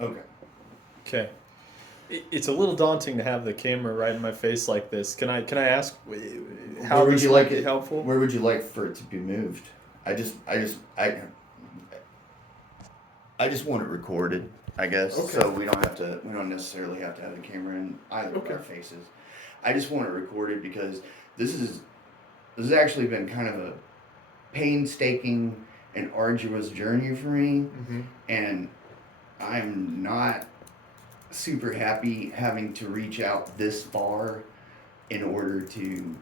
Okay. Okay. It's a little daunting to have the camera right in my face like this. Can I ask how Where would this you might like be it? helpful? Where would you like for it to be moved? I just want it recorded, I guess, Okay. so we don't have to. We don't necessarily have to have the camera in either of Okay. our faces. I just want it recorded because this is this has actually been kind of a painstaking and arduous journey for me, Mm-hmm. and I'm not super happy having to reach out this far in order to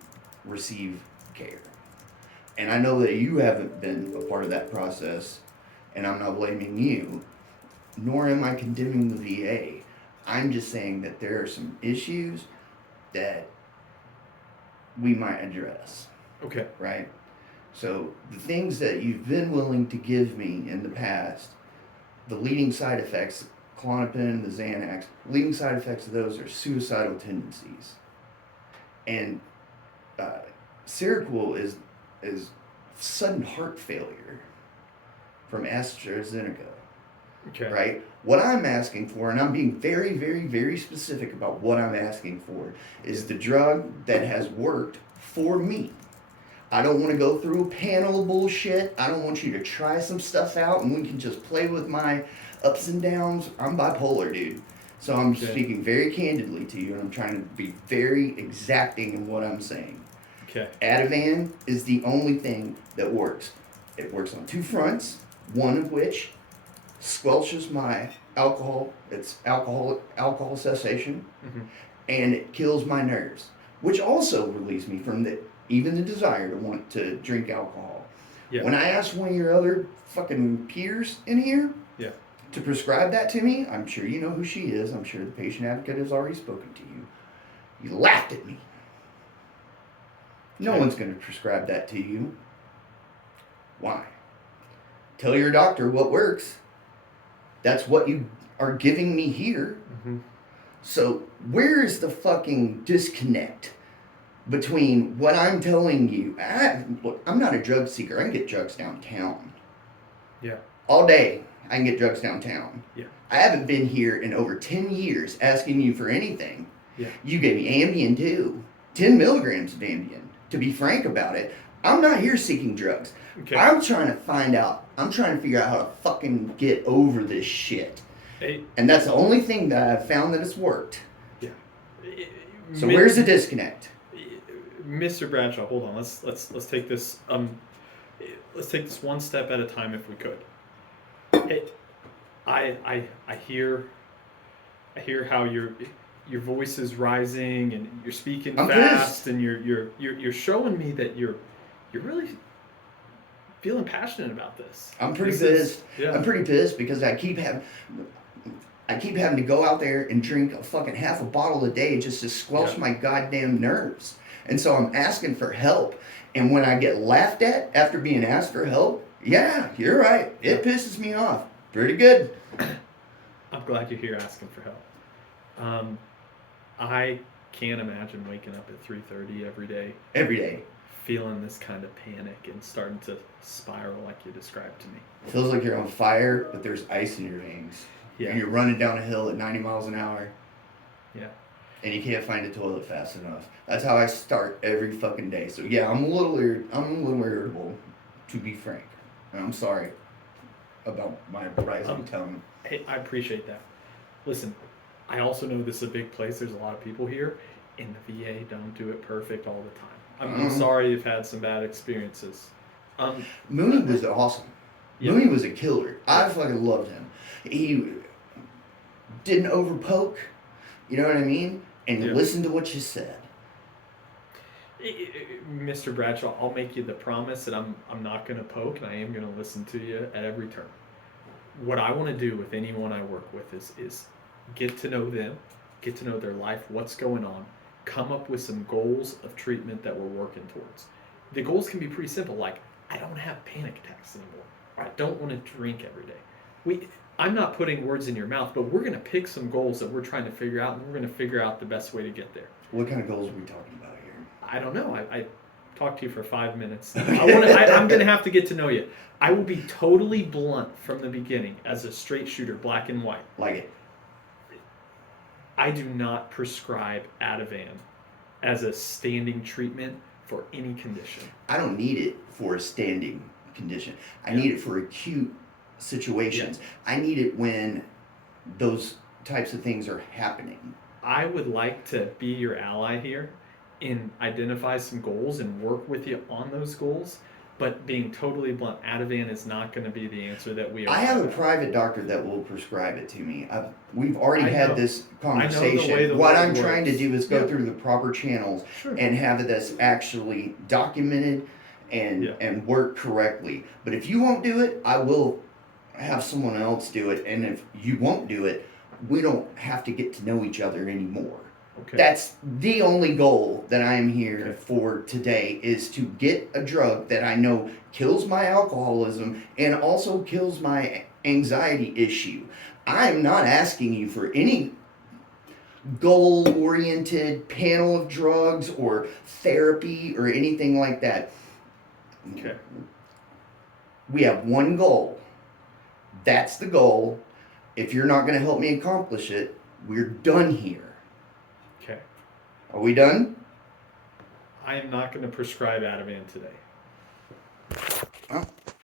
receive care. And I know that you haven't been a part of that process, and I'm not blaming you, nor am I condemning the VA. I'm just saying that there are some issues that we might address, Okay. right? So, the things that you've been willing to give me in the past, the leading side effects, Klonopin, the Xanax, leading side effects of those are suicidal tendencies. And uh, Seroquel is sudden heart failure from AstraZeneca, Okay. right? What I'm asking for, and I'm being very, very, very specific about what I'm asking for, is the drug that has worked for me. I don't want to go through a panel of bullshit. I don't want you to try some stuff out and we can just play with my ups and downs. I'm bipolar, dude. So I'm Okay. speaking very candidly to you and I'm trying to be very exacting in what I'm saying. Okay. Ativan is the only thing that works. It works on two fronts, one of which squelches my alcohol. It's alcohol cessation, Mm-hmm. and it kills my nerves, which also relieves me from even the desire to want to drink alcohol. Yeah. When I asked one of your other fucking peers in here Yeah. to prescribe that to me, I'm sure you know who she is. I'm sure the patient advocate has already spoken to you. You laughed at me. No Okay. one's going to prescribe that to you. Why? Tell your doctor what works. That's what you are giving me here. Mm-hmm. So, where is the fucking disconnect between what I'm telling you? Look, I'm not a drug seeker. I can get drugs downtown. Yeah. All day, I can get drugs downtown. Yeah. I haven't been here in over 10 years asking you for anything. Yeah. You gave me Ambien too. 10 milligrams of Ambien. To be frank about it, I'm not here seeking drugs. Okay. I'm trying to figure out how to fucking get over this shit. Hey. And that's the only thing that I've found that has worked. Yeah. So where's the disconnect? Mr. Bradshaw, hold on. Let's take this let's take this one step at a time if we could. Hey, I hear how your voice is rising and you're speaking I'm fast pissed. and you're showing me that you're really feeling passionate about this. I'm pretty This is- pissed. yeah. I'm pretty pissed because I keep having to go out there and drink a fucking half a bottle a day just to squelch Yeah. my goddamn nerves. And so I'm asking for help. And when I get laughed at after being asked for help, yeah, you're right. It pisses me off. Pretty good. I'm glad you're here asking for help. I can't imagine waking up at 3:30 every day, Every day. feeling this kind of panic and starting to spiral like you described to me. Feels like you're on fire, but there's ice in your veins. Yeah. And you're running down a hill at 90 miles an hour. Yeah. And you can't find a toilet fast enough. That's how I start every fucking day. So yeah, I'm a little irritable, to be frank. And I'm sorry about my rising tone. Hey, I appreciate that. Listen, I also know this is a big place. There's a lot of people here, and the VA don't do it perfect all the time. I'm sorry you've had some bad experiences. Mooney was awesome. Yeah. Mooney was a killer. I fucking loved him. He didn't overpoke, you know what I mean? And Yeah. listened to what you said. Mr. Bradshaw, I'll make you the promise that I'm not going to poke, and I am going to listen to you at every turn. What I want to do with anyone I work with is get to know them, get to know their life, what's going on, come up with some goals of treatment that we're working towards. The goals can be pretty simple, like I don't have panic attacks anymore, or I don't want to drink every day. I'm not putting words in your mouth, but we're going to pick some goals that we're trying to figure out, and we're going to figure out the best way to get there. What kind of goals are we talking about here? I don't know. talk to you for 5 minutes. I'm going to have to get to know you. I will be totally blunt from the beginning as a straight shooter, black and white. Like it. I do not prescribe Ativan as a standing treatment for any condition. I don't need it for a standing condition. I need it for acute situations. I need it when those types of things are happening. I would like to be your ally here and identify some goals and work with you on those goals. But being totally blunt, Ativan is not going to be the answer that we are. I have a private doctor that will prescribe it to me. We've already had this conversation. What I'm trying to do is go through the proper channels and have it that's actually documented and work correctly. But if you won't do it, I will have someone else do it. And if you won't do it, we don't have to get to know each other anymore. Okay. That's the only goal that I am here for today, is to get a drug that I know kills my alcoholism and also kills my anxiety issue. I'm not asking you for any goal-oriented panel of drugs or therapy or anything like that. Okay. We have one goal. That's the goal. If you're not going to help me accomplish it, we're done here. Okay. Are we done? I am not going to prescribe Ativan today.